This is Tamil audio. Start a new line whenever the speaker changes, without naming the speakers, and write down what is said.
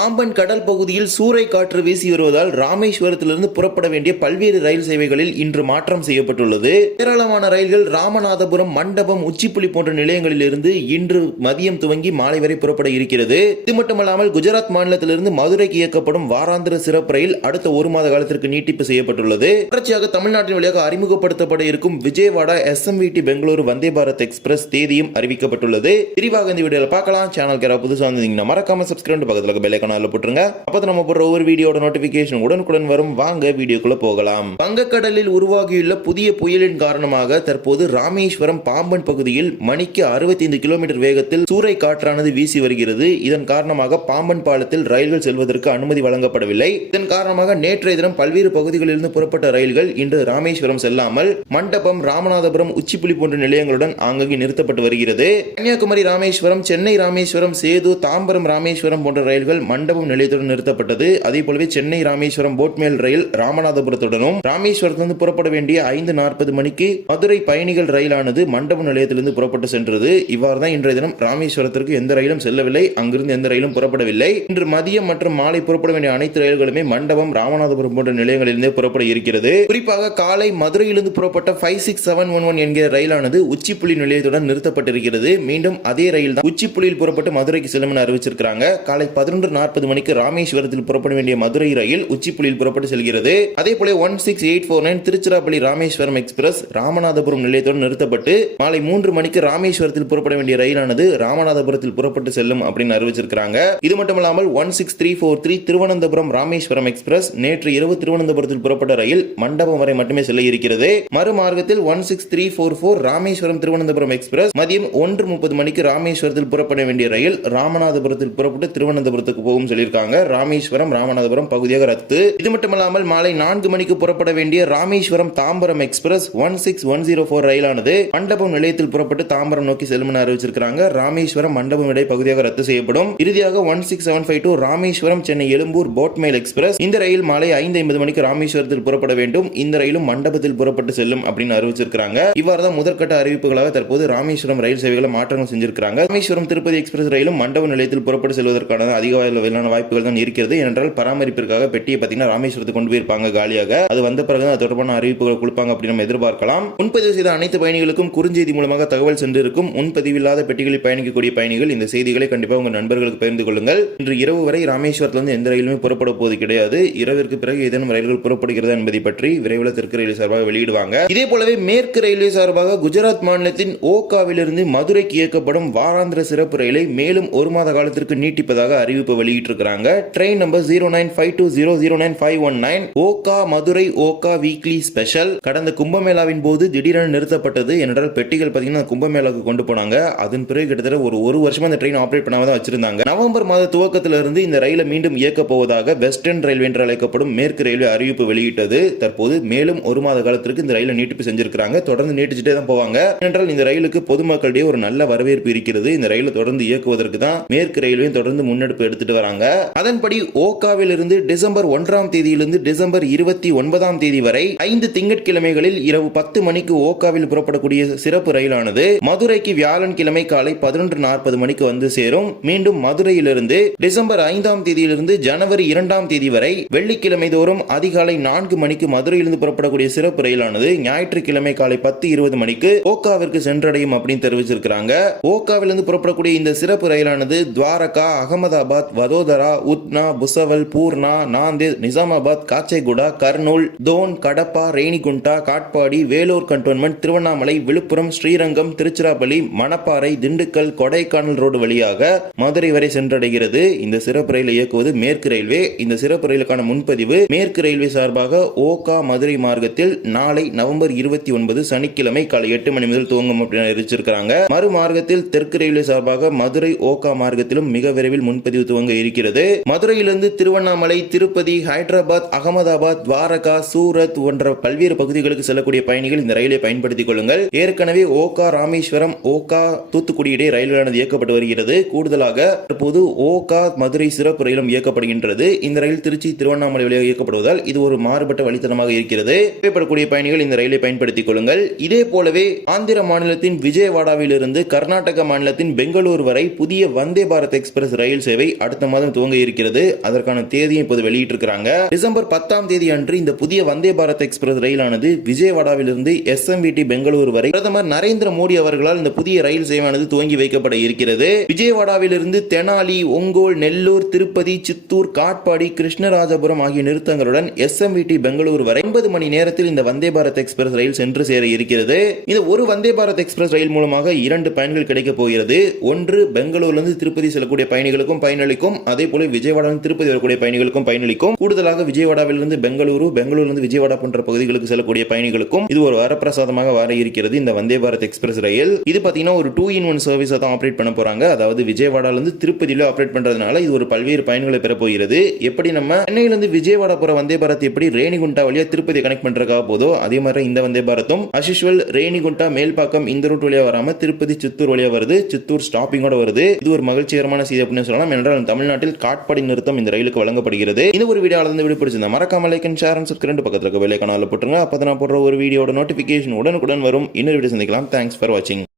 பாம்பன் கடல் பகுதியில் சூறை காற்று வீசி வருவதால் ராமேஸ்வரத்திலிருந்து புறப்பட வேண்டிய பல்வேறு ரயில் சேவைகளில் இன்று மாற்றம் செய்யப்பட்டுள்ளது. ஏராளமான ரயில்கள் ராமநாதபுரம் மண்டபம் உச்சிப்புலி போன்ற நிலையங்களில் இருந்து இன்று மதியம் துவங்கி மாலை வரை புறப்பட இருக்கிறது. இது மட்டுமல்லாமல் குஜராத் மாநிலத்திலிருந்து மதுரைக்கு இயக்கப்படும் வாராந்திர சிறப்பு ரயில் அடுத்த ஒரு மாத காலத்திற்கு நீட்டிப்பு செய்யப்பட்டுள்ளது. தொடர்ச்சியாக தமிழ்நாட்டின் வழியாக அறிமுகப்படுத்தப்பட இருக்கும் விஜயவாடா எஸ்எம்விடி பெங்களூரு வந்தே பாரத் எக்ஸ்பிரஸ் தேதியும் அறிவிக்கப்பட்டுள்ளது. விரிவாக இந்த வீடியோவில் பார்க்கலாம். சேனல் யாராவது புதுசாக வந்தீங்கன்னா மறக்காம சப்ஸ்கிரைப் பக்கத்தில் பெல்லை ஐக்கான போட்டுருங்க. அப்போ நம்ம போடுற ஒவ்வொரு வீடியோட நோட்டிபிகேஷன் உடனுக்குடன் வரும். வாங்க வீடியோக்குள்ள போகலாம். வங்கக்கடலில் உருவாகியுள்ள புதிய புயலின் காரணமாக தற்போது ராமேஸ்வரம் பாம்பன் பகுதியில் மணிக்கு 65 கிலோமீட்டர் வேகத்தில் சூறை காற்றானது வீசி வருகிறது. இதன் காரணமாக பாம்பன் பாலத்தில் ரயில்கள் செல்வதற்கு அனுமதி வழங்கப்படவில்லை. இதன் காரணமாக நேற்றைய தினம் பல்வேறு பகுதிகளிலிருந்து புறப்பட்ட ரயில்கள் இன்று ராமேஸ்வரம் செல்லாமல் மண்டபம் ராமநாதபுரம் உச்சிப்புலி போன்ற நிலையங்களுடன் ஆங்காங்கே நிறுத்தப்பட்டு வருகிறது. கன்னியாகுமரி ராமேஸ்வரம் சென்னை ராமேஸ்வரம் சேது தாம்பரம் ராமேஸ்வரம் போன்ற ரயில்கள் மண்டபம் நிலையத்துடன் நிறுத்தப்பட்டது. அதே போலவே சென்னை ராமேஸ்வரம் போட்மேல் ரயில் ராமநாதபுரத்துடனும் ராமேஸ்வரத்திலிருந்து புறப்பட வேண்டிய ஐந்து நாற்பது மணிக்கு மதுரை பயணிகள் ரயிலானது மண்டபம் நிலையத்திலிருந்து புறப்பட்டு சென்றது. இவ்வாறு தான் இன்றைய தினம் ராமேஸ்வரத்திற்கு எந்த ரயிலும் செல்லவில்லை. அங்கிருந்து எந்த ரயிலும் புறப்படவில்லை. இன்று மதியம் மற்றும் மாலை புறப்பட வேண்டிய அனைத்து ரயில்களுமே மண்டபம் ராமநாதபுரம் போன்ற நிலையங்களிலிருந்தே புறப்பட இருக்கிறது. குறிப்பாக காலை மதுரையிலிருந்து புறப்பட்ட five six seven one one என்கிற ரயிலானது உச்சிப்புலி நிலையத்துடன் நிறுத்தப்பட்டிருக்கிறது. மீண்டும் அதே ரயில் தான் உச்சிப்புலியில் புறப்பட்டு மதுரைக்கு செல்லும் என அறிவிச்சிருக்காங்க காலை பதினொன்று நாற்பது மணிக்கு ராமேஸ்வரத்தில் புறப்பட வேண்டிய மதுரை ரயில் உச்சிப்புலியில் புறப்பட்டு செல்கிறது. அதே போல one six eight four nine Tiruchirappalli Rameswaram Express Ramanathapuram நிலையத்துடன் நிறுத்தப்பட்டு மாலை மூன்று மணிக்கு ராமேஸ்வரத்தில் புறப்பட வேண்டிய ரயிலானது ராமநாதபுரத்தில் புறப்பட்டு செல்லும் அப்படின்னு அறிவிச்சிருக்காங்க இது மட்டுமல்லாமல் one six three four three Thiruvananthapuram Rameswaram Express நேற்று இரவு திருவனந்தபுரத்தில் புறப்பட்ட ரயில் மண்டபம் வரை மட்டுமே செல்ல இருக்கிறது. மறுமார்க்கத்தில் one six three four four Rameswaram Thiruvananthapuram Express மதியம் ஒன்று முப்பது மணிக்கு ராமேஸ்வரத்தில் புறப்பட வேண்டிய ரயில் ராமநாதபுரத்தில் புறப்பட்டு திருவனந்தபுரத்துக்கு போகும் சொல்லியிருக்காங்க. ராமேஸ்வரம் ராமநாதபுரம் பகுதியாக ரத்து. இது மட்டுமல்லாமல் மாலை நான்கு மணிக்கு புறப்பட வேண்டிய Rameswaram Tambaram Express one six one zero four ரயிலானது Mandapam நிலையத்தில் புறப்பட்டு தாம்பரம் நோக்கி செல்லும் என அறிவிச்சிருக்காங்க ராமேஸ்வரம் மண்டபம் இடை பகுதியாக ரத்து செய்யப்படும். இறுதியாக one six seven five two Rameswaram Chennai Egmore Boat Mail Express. இந்த ரயில் மாலை ஐந்து ஐம்பது மணிக்கு ராமேஸ்வரத்தில் புறப்பட வேண்டும். இந்த ரயிலும் மண்டபத்தில் புறப்பட்டு செல்லும் அப்படின்னு அறிவிச்சிருக்காங்க இவ்வாறு தான் முதற்கட்ட அறிவிப்புகளாக தற்போது ராமேஸ்வரம் ரயில் சேவைகளை மாற்றங்கள் செஞ்சிருக்காங்க ராமேஸ்வரம் திருப்பதி எக்ஸ்பிரஸ் ரயிலும் மண்டப நிலையத்தில் புறப்பட்டு செல்வதற்கான அதிக அளவிலான வாய்ப்புகள் தான் இருக்கிறது. ஏனென்றால் பராமரிப்பிற்காக பெட்டியை பார்த்தீங்கன்னா ராமேஸ்வரத்துக்கு கொண்டு போயிருப்பாங்க காலியாக. அது வந்த பிறகு அது தொடர்பான அறிவிப்புகள் கொடுப்பாங்க அப்படின்னு நம்ம எதிர்பார்க்கலாம். முன்பதிவு செய்த அனைத்து பயணிகளுக்கும் குறுஞ்செய்தி மூலமாக தகவல் சென்றிருக்கும். முன்பதிவில்லாத பெட்டிகளில் பயணிக்கக்கூடிய பயணிகள் இந்த செய்திகளை கண்டிப்பாக உங்கள் நண்பர்களுக்கு பகிர்ந்து கொள்ளுங்கள். இன்று இரவு வரை ராமேஸ்வரத்திலிருந்து எந்த ரயிலுமே புறப்பட போவது கிடையாது. இரவிற்கு பிறகு ஏதேனும் ரயில்கள் புறப்படுகிறதா என்பதை பற்றி விரைவில் தெற்கு ரயில்வே சார்பாக வெளியிடுவாங்க. இதே போலவே மேற்கு ரயில்வே சார்பாக குஜராத் மாநிலத்தின் ஓகாவிலிருந்து மதுரைக்கு இயக்கப்படும் வாராந்திர சிறப்பு ரயிலை மேலும் ஒரு மாத காலத்திற்கு நீட்டிப்பதாக அறிவிப்பு வெளியிட்டிருக்கிறாங்க. Train number zero nine five two zero zero nine five one nine Okha Madurai Okha weekly special கடந்த கும்பமேளாவின் போது திடீரென நிறுத்தப்பட்டது. என்றால் பெட்டிகள் பார்த்தீங்கன்னா கும்பமேளாவுக்கு கொண்டு போனாங்க. அதன் பிறகு கிட்டத்தட்ட ஒரு ஒரு வருஷமா இந்த ட்ரெயின் ஆப்ரேட் பண்ணாம தான் வச்சிருந்தாங்க. நவம்பர் மாத துவக்கத்திலிருந்து இந்த ரயிலை மீண்டும் இயக்கப் போவதாக வெஸ்டர்ன் ரயில்வே என்று அழைக்கப்படும் மேற்கு ரயில்வே அறிவிப்பு வெளியிட்டது. தற்போது மேலும் ஒரு மாத காலத்திற்கு இந்த ரயிலை நீட்டிப்பு செஞ்சிருக்காங்க தொடர்ந்து நீட்டிச்சுட்டே தான் போவாங்க. என்றால் இந்த ரயிலுக்கு பொதுமக்களிடையே ஒரு நல்ல வரவேற்பு இருக்கிறது. இந்த ரயிலை தொடர்ந்து இயக்குவதற்கு தான் மேற்கு ரயில்வே தொடர்ந்து முன்னெடுப்பு எடுத்துட்டு வராங்க. அதன்படி ஓகாவில் இருந்து டிசம்பர் ஒன்றாம் தேதியிலிருந்து டிசம்பர் இருபத்தி ஒன்பதாம் தேதி வரை ஐந்து திங்கட்கிழமைகளில் இரவு பத்து மணிக்கு ஓகாவில் புறப்படக்கூடிய சிறப்பு ரயிலானது மதுரைக்கு வியாழன் கிழமை காலை பதினொன்று நாற்பது மணிக்கு வந்து சேரும். மீண்டும் மதுரையிலிருந்து டிசம்பர் ஐந்தாம் தேதியிலிருந்து ஜனவரி இரண்டாம் தேதி வரை வெள்ளிக்கிழமை தோறும் அதிகாலை நான்கு மணிக்கு மதுரையிலிருந்து புறப்படக்கூடிய சிறப்பு ரயிலானது ஞாயிற்றுக்கிழமை காலை பத்து இருபது மணிக்கு ஓகாவிற்கு சென்றடையும் அப்படின்னு தெரிவிச்சிருக்கிறாங்க. ஓகாவிலிருந்து புறப்படக்கூடிய இந்த சிறப்பு ரயிலானது துவாரகா அகமதாபாத் வதோ வதோதரா உத்னா புசவல் பூர்ணா நாந்தேத் நிசாமாபாத் காச்சைகுடா கர்னூல் தோன் கடப்பா ரேணிகுண்டா காட்பாடி வேலூர் கண்டோன்மெண்ட் திருவண்ணாமலை விழுப்புரம் ஸ்ரீரங்கம் திருச்சிராப்பள்ளி மணப்பாறை திண்டுக்கல் கொடைக்கானல் ரோடு வழியாக மதுரை வரை சென்றடைகிறது. இந்த சிறப்பு ரயில் இயக்குவது மேற்கு ரயில்வே. இந்த சிறப்பு ரயிலுக்கான முன்பதிவு மேற்கு ரயில்வே சார்பாக ஓகா மதுரை மார்க்கத்தில் நாளை நவம்பர் இருபத்தி ஒன்பது சனிக்கிழமை காலை எட்டு மணி முதல் துவங்கும் அப்படின்னு அறிவிச்சிருக்காங்க மறு மார்க்கத்தில் தெற்கு ரயில்வே சார்பாக மதுரை ஓகா மார்க்கத்திலும் மிக விரைவில் முன்பதிவு துவங்க இருக்கிறது. மதுரையிலிருந்து திருவண்ணாமலை திருப்பதி ஹைதராபாத் அகமதாபாத் துவாரகா சூரத் போன்ற பல்வேறு பகுதிகளுக்கு செல்லக்கூடிய பயணிகள் இந்த ரயிலை பயன்படுத்திக் கொள்ளுங்கள். ஏற்கனவே ஓகா ராமேஸ்வரம் ஓகா தூத்துக்குடி இடையே ரயில்களானது இயக்கப்பட்டு வருகிறது. கூடுதலாக தற்போது ஓகா மதுரை சிறப்பு ரயிலும் இயக்கப்படுகின்றது. இந்த ரயில் திருச்சி திருவண்ணாமலை வழியாக இயக்கப்படுவதால் இது ஒரு மாறுபட்ட வழித்தனமாக இருக்கிறது. தேவைப்படக்கூடிய பயணிகள் இந்த ரயிலை பயன்படுத்திக் கொள்ளுங்கள். இதே போலவே ஆந்திர மாநிலத்தின் விஜயவாடாவிலிருந்து கர்நாடக மாநிலத்தின் பெங்களூர் வரை புதிய வந்தே பாரத் எக்ஸ்பிரஸ் ரயில் சேவை அடுத்த அடுத்த மாதம் துவங்க இருக்கிறது. அதற்கான தேதியும் இப்போது வெளியிட்டிருக்கிறாங்க. டிசம்பர் பத்தாம் தேதி அன்று இந்த புதிய வந்தே பாரத் எக்ஸ்பிரஸ் ரயிலானது விஜயவாடாவிலிருந்து S M V T Bengaluru வரை பிரதமர் நரேந்திர மோடி அவர்களால் இந்த புதிய ரயில் சேவையானது துவங்கி வைக்கப்பட இருக்கிறது. விஜயவாடாவிலிருந்து தெனாலி ஒங்கோல் நெல்லூர் திருப்பதி சித்தூர் காட்பாடி கிருஷ்ணராஜபுரம் ஆகிய நிறுத்தங்களுடன் எஸ்எம்விடி பெங்களூர் வரை ஐம்பது மணி நேரத்தில் இந்த வந்தே பாரத் எக்ஸ்பிரஸ் ரயில் சென்று சேர இருக்கிறது. இந்த ஒரு வந்தே பாரத் எக்ஸ்பிரஸ் ரயில் மூலமாக இரண்டு பயன்கள் கிடைக்க போகிறது. ஒன்று பெங்களூர்லேருந்து திருப்பதி செல்லக்கூடிய பயணிகளுக்கும் பயனளிக்கும். அதே போல விஜயவாடாவிலிருந்து திருப்பதி வரக்கூடிய பயணிகளுக்கும் பயனளிக்கும். கூடுதலாக விஜயவாடாவிலிருந்து பெங்களூரு பெங்களூர்லேருந்து விஜயவாடா போன்ற பகுதிகளுக்கு செல்லக்கூடிய பயணிகளுக்கும் இது ஒரு வரப்பிரசாதமாக வர இருக்கிறது இந்த வந்தே பாரத் எக்ஸ்பிரஸ் ரயில். இது பார்த்தீங்கன்னா ஒரு டூ இன் ஒன் சர்வீஸை தான் ஆப்ரேட் பண்ண போறாங்க. அதாவது விஜயவாடாலேருந்து திருப்பதியில ஆப்ரேட் பண்றதுனால இது ஒரு பல்வேறு பயன்களை பெற போகிறது. எப்படி நம்ம சென்னையிலிருந்து விஜயவாடா போற வந்தே பாரத் எப்படி ரேணிகுண்டா வழியா திருப்பதி கனெக்ட் பண்றதுக்காக போதோ அதே மாதிரி இந்த வந்தே பாரத்தும். அசிஷுவல் ரேணிகுண்டா மேல்பாக்கம் இந்த ரூட் வழியா வராம திருப்பதி சித்தூர் வழியா வருது. சித்தூர் ஸ்டாப்பிங்கோட வருது. இது ஒரு மகிழ்ச்சிகரமான செய்தி அப்படின்னு சொல்லலாம். என்றால் தமிழ் தமிழ்நாட்டில் காட்படி நிறுத்தம் இந்த ரயிலுக்கு வழங்கப்படுகிறது. இந்த ஒரு வீடியோ அளந்து வீடு பிடிச்சிருந்தா மறக்காம like and share and subscribe பக்கத்தில் இருக்க வெள்ளை கனால போட்டுருங்க. அப்போ நான் போடுற ஒரு வீடியோட நோட்டிஃபிகேஷன் உடனுக்குடன் வரும். இன்னொரு வீடியோ சந்திக்கலாம். தேங்க்ஸ் ஃபார் வாட்சிங்